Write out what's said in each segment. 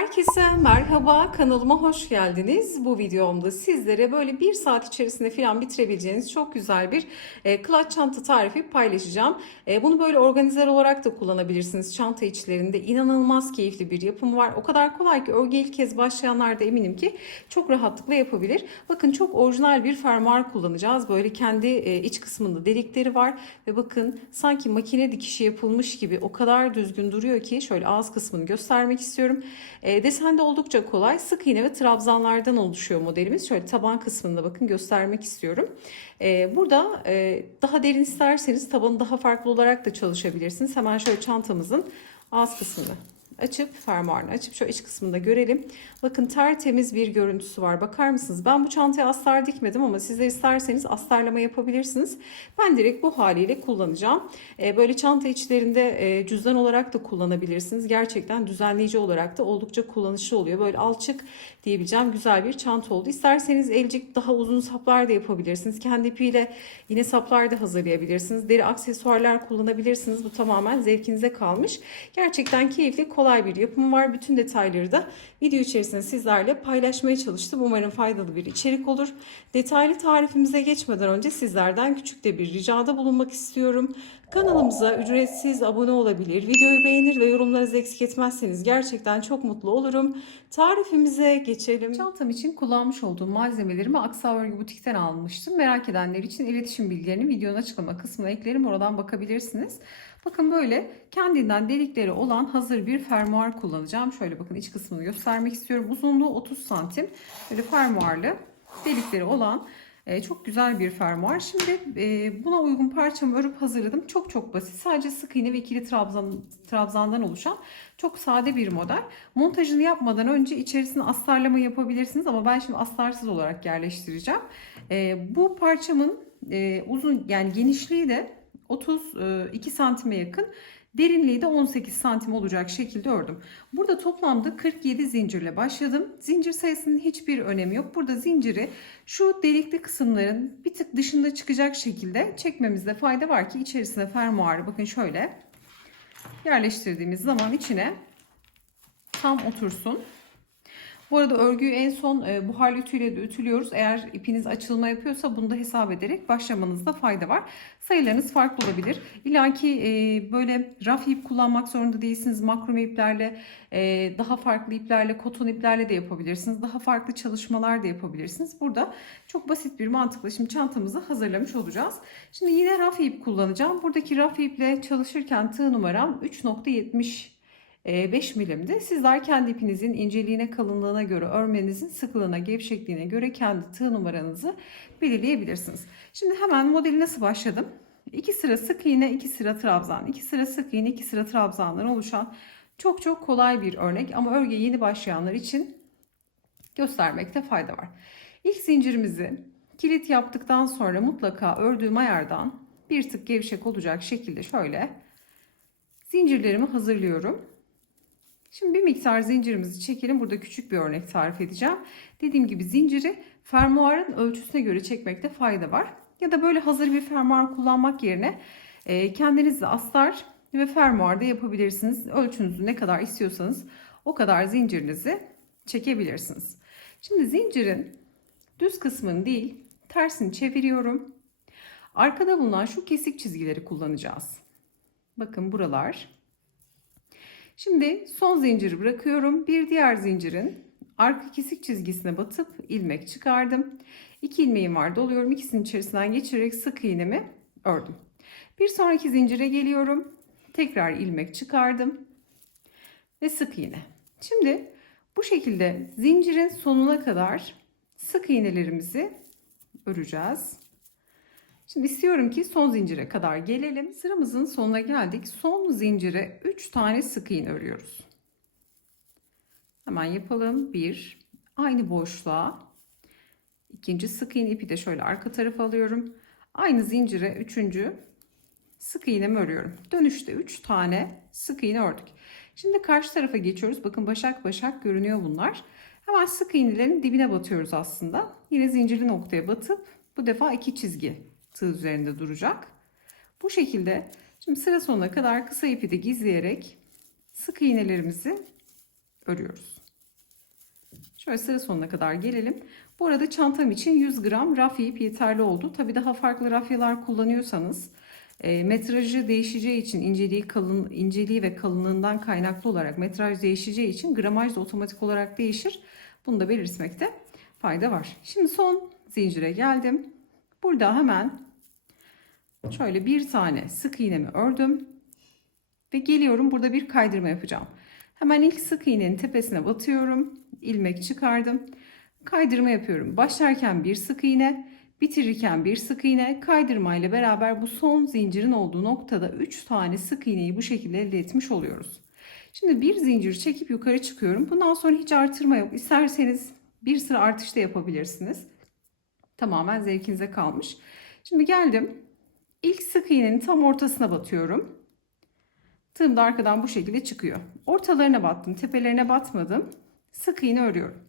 Herkese merhaba kanalıma hoş geldiniz. Bu videomda sizlere böyle bir saat içerisinde falan bitirebileceğiniz çok güzel bir e, clutch çanta tarifi paylaşacağım. E, bunu böyle organizer olarak da kullanabilirsiniz. Çanta içlerinde inanılmaz keyifli bir yapım var. O kadar kolay ki örgü ilk kez başlayanlar da eminim ki çok rahatlıkla yapabilir. Bakın çok orijinal bir fermuar kullanacağız. Böyle kendi e, iç kısmında delikleri var ve bakın sanki makine dikişi yapılmış gibi o kadar düzgün duruyor ki şöyle ağız kısmını göstermek istiyorum. E, desen de oldukça kolay. Sık iğne ve trabzanlardan oluşuyor modelimiz. Şöyle taban kısmında bakın göstermek istiyorum. E, burada e, daha derin isterseniz tabanı daha farklı olarak da çalışabilirsiniz. Hemen şöyle çantamızın ağız kısmını açıp fermuarını açıp şu iç kısmında görelim. Bakın tertemiz bir görüntüsü var. Bakar mısınız? Ben bu çantaya astar dikmedim ama sizler isterseniz astarlama yapabilirsiniz. Ben direkt bu haliyle kullanacağım. Ee, böyle çanta içlerinde e, cüzdan olarak da kullanabilirsiniz. Gerçekten düzenleyici olarak da oldukça kullanışlı oluyor. Böyle alçık diyebileceğim güzel bir çanta oldu. İsterseniz elcik daha uzun saplar da yapabilirsiniz. Kendi ipiyle yine saplar da hazırlayabilirsiniz. Deri aksesuarlar kullanabilirsiniz. Bu tamamen zevkinize kalmış. Gerçekten keyifli, kolay bir yapımı var. Bütün detayları da video içerisinde sizlerle paylaşmaya çalıştım. Umarım faydalı bir içerik olur. Detaylı tarifimize geçmeden önce sizlerden küçük de bir ricada bulunmak istiyorum. Kanalımıza ücretsiz abone olabilir, videoyu beğenir ve yorumlarınızı eksik etmezseniz gerçekten çok mutlu olurum. Tarifimize geçelim. Çantam için kullanmış olduğum malzemelerimi Aksa Örgü Butik'ten almıştım. Merak edenler için iletişim bilgilerini videonun açıklama kısmına eklerim. Oradan bakabilirsiniz. Bakın böyle kendinden delikleri olan hazır bir fermuar kullanacağım. Şöyle bakın iç kısmını göstermek istiyorum. Uzunluğu 30 santim. Böyle fermuarlı delikleri olan e, çok güzel bir fermuar. Şimdi e, buna uygun parçamı örüp hazırladım. Çok çok basit. Sadece sık iğne ve ikili trabzan, trabzandan oluşan çok sade bir model. Montajını yapmadan önce içerisine astarlama yapabilirsiniz ama ben şimdi astarsız olarak yerleştireceğim. E, bu parçamın uzun yani genişliği de 32 santime yakın. Derinliği de 18 santim olacak şekilde ördüm. Burada toplamda 47 zincirle başladım. Zincir sayısının hiçbir önemi yok. Burada zinciri şu delikli kısımların bir tık dışında çıkacak şekilde çekmemizde fayda var ki içerisine fermuarı bakın şöyle yerleştirdiğimiz zaman içine tam otursun. Bu arada örgüyü en son e, buharlı ütüyle de ütülüyoruz. Eğer ipiniz açılma yapıyorsa bunu da hesap ederek başlamanızda fayda var. Sayılarınız farklı olabilir. İlla ki e, böyle raf ip kullanmak zorunda değilsiniz. Makrome iplerle, e, daha farklı iplerle, koton iplerle de yapabilirsiniz. Daha farklı çalışmalar da yapabilirsiniz. Burada çok basit bir mantıkla şimdi çantamızı hazırlamış olacağız. Şimdi yine raf ip kullanacağım. Buradaki raf iple çalışırken tığ numaram 3.70 5 milimdi. Sizler kendi ipinizin inceliğine, kalınlığına göre, örmenizin sıklığına, gevşekliğine göre kendi tığ numaranızı belirleyebilirsiniz. Şimdi hemen modeli nasıl başladım? 2 sıra sık iğne, 2 sıra trabzan, 2 sıra sık iğne, 2 sıra trabzandan oluşan çok çok kolay bir örnek ama örgüye yeni başlayanlar için göstermekte fayda var. İlk zincirimizi kilit yaptıktan sonra mutlaka ördüğüm ayardan bir tık gevşek olacak şekilde şöyle zincirlerimi hazırlıyorum. Şimdi bir miktar zincirimizi çekelim. Burada küçük bir örnek tarif edeceğim. Dediğim gibi zinciri fermuarın ölçüsüne göre çekmekte fayda var. Ya da böyle hazır bir fermuar kullanmak yerine e, kendiniz de astar ve fermuarda yapabilirsiniz. Ölçünüzü ne kadar istiyorsanız o kadar zincirinizi çekebilirsiniz. Şimdi zincirin düz kısmını değil tersini çeviriyorum. Arkada bulunan şu kesik çizgileri kullanacağız. Bakın buralar Şimdi son zinciri bırakıyorum. Bir diğer zincirin arka kesik çizgisine batıp ilmek çıkardım. İki ilmeğim var doluyorum. İkisinin içerisinden geçirerek sık iğnemi ördüm. Bir sonraki zincire geliyorum. Tekrar ilmek çıkardım. Ve sık iğne. Şimdi bu şekilde zincirin sonuna kadar sık iğnelerimizi öreceğiz. Şimdi istiyorum ki son zincire kadar gelelim. Sıramızın sonuna geldik. Son zincire 3 tane sık iğne örüyoruz. Hemen yapalım. 1 aynı boşluğa ikinci sık iğne ipi de şöyle arka tarafa alıyorum. Aynı zincire üçüncü sık iğnemi örüyorum. Dönüşte 3 tane sık iğne ördük. Şimdi karşı tarafa geçiyoruz. Bakın başak başak görünüyor bunlar. Hemen sık iğnelerin dibine batıyoruz aslında. Yine zincirli noktaya batıp bu defa iki çizgi tığ üzerinde duracak. Bu şekilde şimdi sıra sonuna kadar kısa ipi de gizleyerek sık iğnelerimizi örüyoruz. Şöyle sıra sonuna kadar gelelim. Bu arada çantam için 100 gram raf ip yeterli oldu. Tabii daha farklı rafyalar kullanıyorsanız e, metrajı değişeceği için inceliği kalın inceliği ve kalınlığından kaynaklı olarak metraj değişeceği için gramaj da otomatik olarak değişir. Bunu da belirtmekte fayda var. Şimdi son zincire geldim. Burada hemen şöyle bir tane sık iğnemi ördüm ve geliyorum burada bir kaydırma yapacağım. Hemen ilk sık iğnenin tepesine batıyorum. ilmek çıkardım. Kaydırma yapıyorum. Başlarken bir sık iğne, bitirirken bir sık iğne, kaydırma ile beraber bu son zincirin olduğu noktada 3 tane sık iğneyi bu şekilde elde etmiş oluyoruz. Şimdi bir zincir çekip yukarı çıkıyorum. Bundan sonra hiç artırma yok. İsterseniz bir sıra artış da yapabilirsiniz. Tamamen zevkinize kalmış. Şimdi geldim. İlk sık iğnenin tam ortasına batıyorum. Tığım da arkadan bu şekilde çıkıyor. Ortalarına battım, tepelerine batmadım. Sık iğne örüyorum.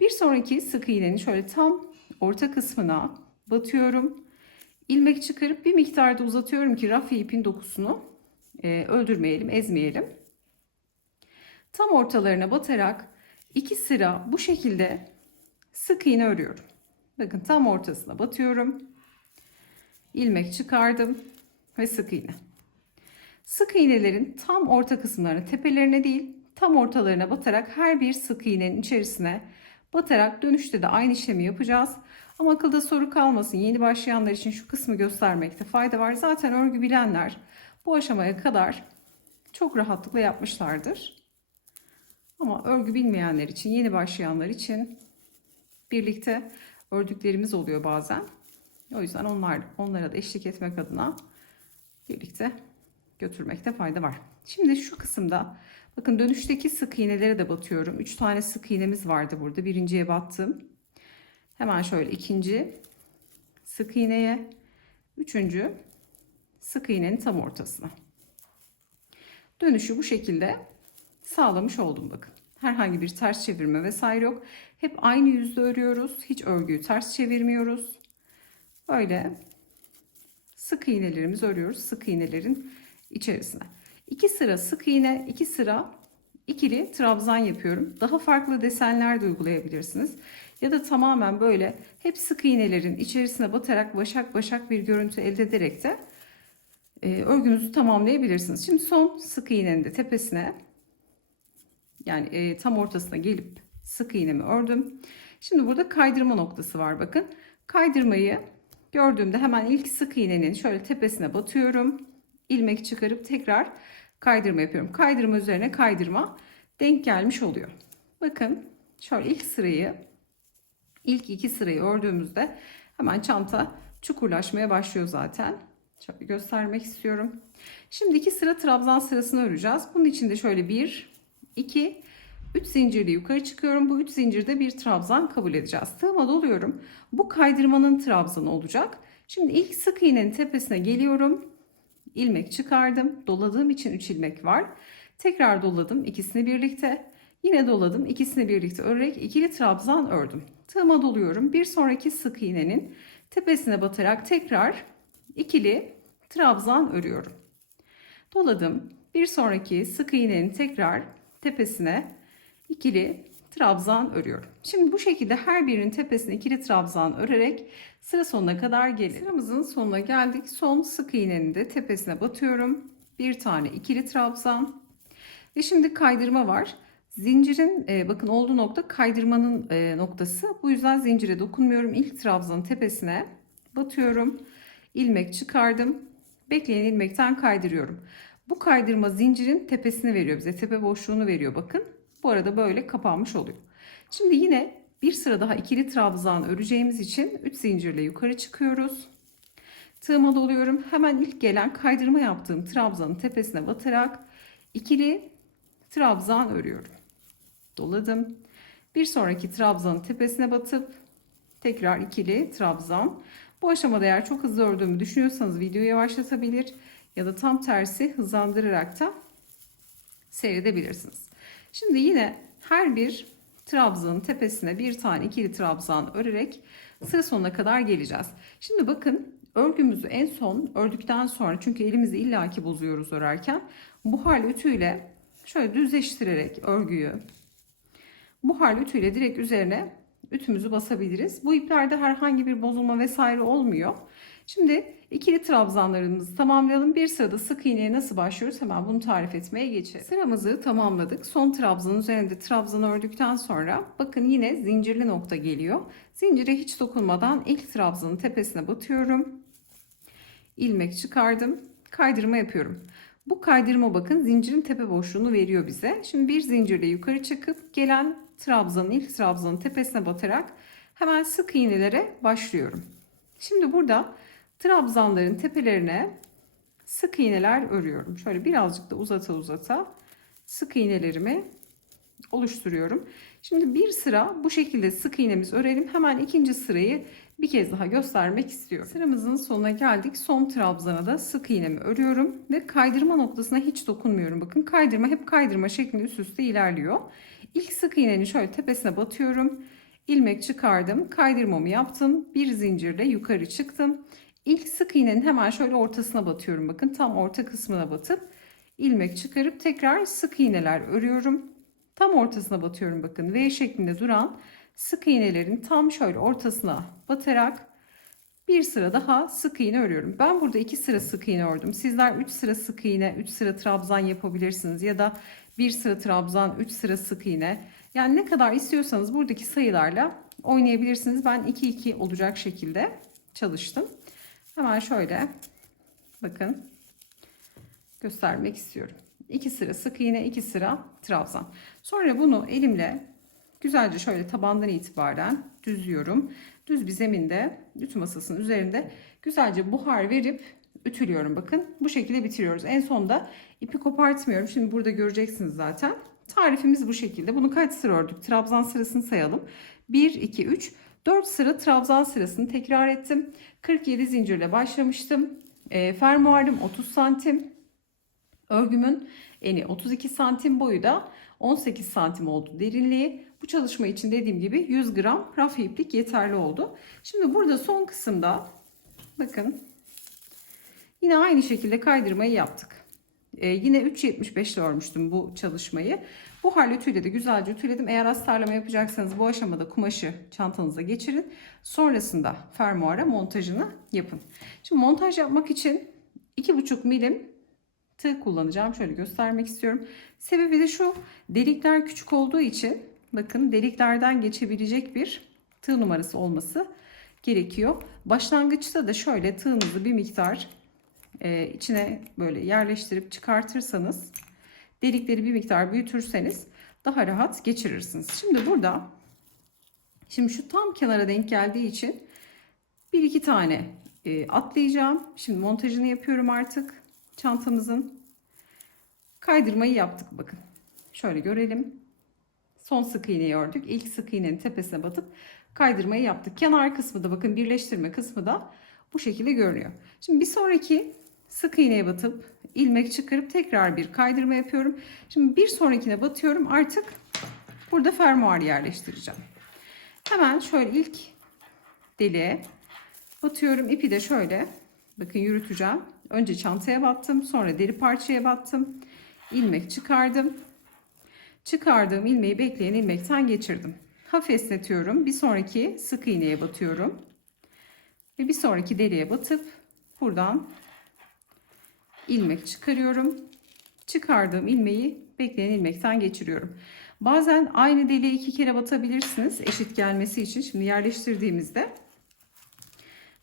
Bir sonraki sık iğnenin şöyle tam orta kısmına batıyorum. İlmek çıkarıp bir miktarda uzatıyorum ki rafi ipin dokusunu e, öldürmeyelim, ezmeyelim. Tam ortalarına batarak iki sıra bu şekilde sık iğne örüyorum. Bakın tam ortasına batıyorum. İlmek çıkardım ve sık iğne. Sık iğnelerin tam orta kısımlarına, tepelerine değil, tam ortalarına batarak her bir sık iğnenin içerisine batarak dönüşte de aynı işlemi yapacağız. Ama akılda soru kalmasın. Yeni başlayanlar için şu kısmı göstermekte fayda var. Zaten örgü bilenler bu aşamaya kadar çok rahatlıkla yapmışlardır. Ama örgü bilmeyenler için, yeni başlayanlar için birlikte ördüklerimiz oluyor bazen. O yüzden onlar onlara da eşlik etmek adına birlikte götürmekte fayda var. Şimdi şu kısımda bakın dönüşteki sık iğnelere de batıyorum. 3 tane sık iğnemiz vardı burada. Birinciye battım. Hemen şöyle ikinci sık iğneye, üçüncü sık iğnenin tam ortasına. Dönüşü bu şekilde sağlamış oldum bakın. Herhangi bir ters çevirme vesaire yok. Hep aynı yüzde örüyoruz. Hiç örgüyü ters çevirmiyoruz. Böyle sık iğnelerimizi örüyoruz. Sık iğnelerin içerisine. İki sıra sık iğne, iki sıra ikili trabzan yapıyorum. Daha farklı desenler de uygulayabilirsiniz. Ya da tamamen böyle hep sık iğnelerin içerisine batarak başak başak bir görüntü elde ederek de e, örgünüzü tamamlayabilirsiniz. Şimdi son sık iğnenin de tepesine yani e, tam ortasına gelip sık iğnemi ördüm. Şimdi burada kaydırma noktası var bakın. Kaydırmayı gördüğümde hemen ilk sık iğnenin şöyle tepesine batıyorum. ilmek çıkarıp tekrar kaydırma yapıyorum. Kaydırma üzerine kaydırma denk gelmiş oluyor. Bakın şöyle ilk sırayı ilk iki sırayı ördüğümüzde hemen çanta çukurlaşmaya başlıyor zaten. Şöyle göstermek istiyorum. Şimdi iki sıra trabzan sırasını öreceğiz. Bunun için de şöyle bir, iki, üç zincirli yukarı çıkıyorum. Bu üç zincirde bir trabzan kabul edeceğiz. Tığıma doluyorum. Bu kaydırmanın trabzanı olacak. Şimdi ilk sık iğnenin tepesine geliyorum. ilmek çıkardım. Doladığım için 3 ilmek var. Tekrar doladım ikisini birlikte. Yine doladım ikisini birlikte örerek ikili trabzan ördüm. Tığıma doluyorum. Bir sonraki sık iğnenin tepesine batarak tekrar ikili trabzan örüyorum. Doladım. Bir sonraki sık iğnenin tekrar tepesine ikili trabzan örüyorum. Şimdi bu şekilde her birinin tepesine ikili trabzan örerek sıra sonuna kadar gelin. Sıramızın sonuna geldik. Son sık iğnenin de tepesine batıyorum. Bir tane ikili trabzan. Ve şimdi kaydırma var. Zincirin e, bakın olduğu nokta kaydırmanın e, noktası. Bu yüzden zincire dokunmuyorum. İlk trabzanın tepesine batıyorum. ilmek çıkardım. Bekleyen ilmekten kaydırıyorum. Bu kaydırma zincirin tepesini veriyor bize. Tepe boşluğunu veriyor bakın. Bu arada böyle kapanmış oluyor. Şimdi yine bir sıra daha ikili trabzan öreceğimiz için 3 zincirle yukarı çıkıyoruz. Tığıma doluyorum. Hemen ilk gelen kaydırma yaptığım trabzanın tepesine batarak ikili trabzan örüyorum. Doladım. Bir sonraki trabzanın tepesine batıp tekrar ikili trabzan. Bu aşamada eğer çok hızlı ördüğümü düşünüyorsanız videoyu yavaşlatabilir ya da tam tersi hızlandırarak da seyredebilirsiniz. Şimdi yine her bir trabzanın tepesine bir tane ikili trabzan örerek sıra sonuna kadar geleceğiz. Şimdi bakın örgümüzü en son ördükten sonra çünkü elimizi illaki bozuyoruz örerken buharlı ütüyle şöyle düzleştirerek örgüyü buharlı ütüyle direkt üzerine ütümüzü basabiliriz. Bu iplerde herhangi bir bozulma vesaire olmuyor. Şimdi ikili trabzanlarımızı tamamlayalım. Bir sırada sık iğneye nasıl başlıyoruz hemen bunu tarif etmeye geçelim. Sıramızı tamamladık. Son trabzanın üzerinde trabzanı ördükten sonra bakın yine zincirli nokta geliyor. Zincire hiç dokunmadan ilk trabzanın tepesine batıyorum. İlmek çıkardım. Kaydırma yapıyorum. Bu kaydırma bakın zincirin tepe boşluğunu veriyor bize. Şimdi bir zincirle yukarı çıkıp gelen trabzanın ilk trabzanın tepesine batarak hemen sık iğnelere başlıyorum. Şimdi burada trabzanların tepelerine sık iğneler örüyorum. Şöyle birazcık da uzata uzata sık iğnelerimi oluşturuyorum. Şimdi bir sıra bu şekilde sık iğnemizi örelim. Hemen ikinci sırayı bir kez daha göstermek istiyorum. Sıramızın sonuna geldik. Son trabzana da sık iğnemi örüyorum ve kaydırma noktasına hiç dokunmuyorum. Bakın kaydırma hep kaydırma şeklinde üst üste ilerliyor. İlk sık iğnenin şöyle tepesine batıyorum. İlmek çıkardım. Kaydırmamı yaptım. Bir zincirle yukarı çıktım. İlk sık iğnenin hemen şöyle ortasına batıyorum. Bakın tam orta kısmına batıp ilmek çıkarıp tekrar sık iğneler örüyorum. Tam ortasına batıyorum bakın. V şeklinde duran sık iğnelerin tam şöyle ortasına batarak bir sıra daha sık iğne örüyorum. Ben burada iki sıra sık iğne ördüm. Sizler 3 sıra sık iğne, 3 sıra trabzan yapabilirsiniz ya da bir sıra trabzan, 3 sıra sık iğne. Yani ne kadar istiyorsanız buradaki sayılarla oynayabilirsiniz. Ben 2 2 olacak şekilde çalıştım. Hemen şöyle bakın göstermek istiyorum. 2 sıra sık iğne, 2 sıra trabzan. Sonra bunu elimle güzelce şöyle tabandan itibaren düzüyorum. Düz bir zeminde ütü masasının üzerinde güzelce buhar verip ütülüyorum. Bakın bu şekilde bitiriyoruz. En sonda ipi kopartmıyorum. Şimdi burada göreceksiniz zaten. Tarifimiz bu şekilde. Bunu kaç sıra ördük? Trabzan sırasını sayalım. 1, 2, 3, 4 sıra trabzan sırasını tekrar ettim. 47 zincirle başlamıştım. E, fermuarım 30 santim. Örgümün eni 32 santim boyu da 18 santim oldu derinliği. Bu çalışma için dediğim gibi 100 gram raf iplik yeterli oldu. Şimdi burada son kısımda bakın yine aynı şekilde kaydırmayı yaptık. Ee, yine 3.75 ile örmüştüm bu çalışmayı. Bu hal ütüyle de güzelce ütüledim. Eğer astarlama yapacaksanız bu aşamada kumaşı çantanıza geçirin. Sonrasında fermuara montajını yapın. Şimdi montaj yapmak için 2,5 milim tığ kullanacağım. Şöyle göstermek istiyorum. Sebebi de şu. Delikler küçük olduğu için bakın deliklerden geçebilecek bir tığ numarası olması gerekiyor. Başlangıçta da şöyle tığınızı bir miktar e, içine böyle yerleştirip çıkartırsanız delikleri bir miktar büyütürseniz daha rahat geçirirsiniz. Şimdi burada şimdi şu tam kenara denk geldiği için bir iki tane e, atlayacağım. Şimdi montajını yapıyorum artık çantamızın kaydırmayı yaptık bakın. Şöyle görelim. Son sık iğneyi ördük. İlk sık iğnenin tepesine batıp kaydırmayı yaptık. Kenar kısmı da bakın birleştirme kısmı da bu şekilde görünüyor. Şimdi bir sonraki sık iğneye batıp ilmek çıkarıp tekrar bir kaydırma yapıyorum. Şimdi bir sonrakine batıyorum. Artık burada fermuar yerleştireceğim. Hemen şöyle ilk deliğe batıyorum. İpi de şöyle bakın yürüteceğim. Önce çantaya battım. Sonra deri parçaya battım. ilmek çıkardım. Çıkardığım ilmeği bekleyen ilmekten geçirdim. Hafif esnetiyorum. Bir sonraki sık iğneye batıyorum. Ve bir sonraki deliğe batıp buradan ilmek çıkarıyorum. Çıkardığım ilmeği bekleyen ilmekten geçiriyorum. Bazen aynı deliğe iki kere batabilirsiniz eşit gelmesi için. Şimdi yerleştirdiğimizde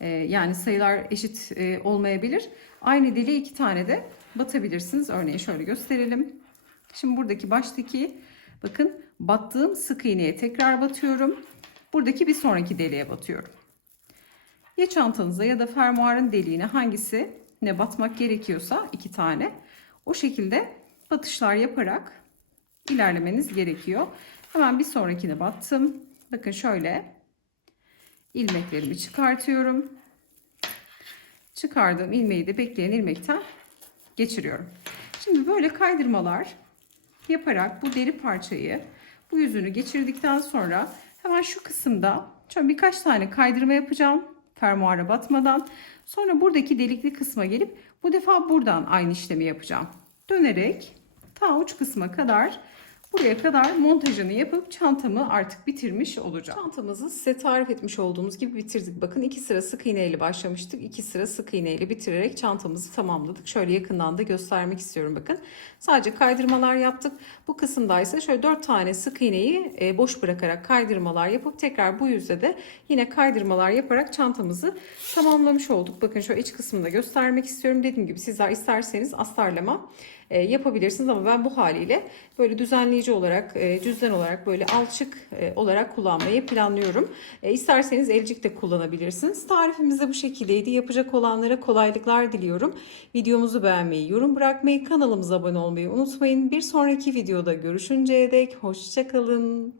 e, yani sayılar eşit e, olmayabilir. Aynı deliğe iki tane de batabilirsiniz. Örneğin şöyle gösterelim. Şimdi buradaki baştaki bakın battığım sık iğneye tekrar batıyorum. Buradaki bir sonraki deliğe batıyorum. Ya çantanıza ya da fermuarın deliğine hangisi ne batmak gerekiyorsa iki tane o şekilde batışlar yaparak ilerlemeniz gerekiyor. Hemen bir sonrakine battım. Bakın şöyle ilmeklerimi çıkartıyorum. Çıkardığım ilmeği de bekleyen ilmekten geçiriyorum. Şimdi böyle kaydırmalar yaparak bu deri parçayı bu yüzünü geçirdikten sonra hemen şu kısımda şöyle birkaç tane kaydırma yapacağım fermuara batmadan. Sonra buradaki delikli kısma gelip bu defa buradan aynı işlemi yapacağım. Dönerek ta uç kısma kadar Buraya kadar montajını yapıp çantamı artık bitirmiş olacağım. Çantamızı size tarif etmiş olduğumuz gibi bitirdik. Bakın iki sıra sık iğne ile başlamıştık. iki sıra sık iğne ile bitirerek çantamızı tamamladık. Şöyle yakından da göstermek istiyorum bakın. Sadece kaydırmalar yaptık. Bu kısımda ise şöyle dört tane sık iğneyi e, boş bırakarak kaydırmalar yapıp tekrar bu yüzde de yine kaydırmalar yaparak çantamızı tamamlamış olduk. Bakın şöyle iç kısmını da göstermek istiyorum. Dediğim gibi sizler isterseniz astarlama yapabilirsiniz ama ben bu haliyle böyle düzenleyici olarak e, cüzdan olarak böyle alçık e, olarak kullanmayı planlıyorum. E, isterseniz elcik de kullanabilirsiniz. Tarifimiz de bu şekildeydi. Yapacak olanlara kolaylıklar diliyorum. Videomuzu beğenmeyi, yorum bırakmayı, kanalımıza abone olmayı unutmayın. Bir sonraki videoda görüşünceye dek hoşçakalın.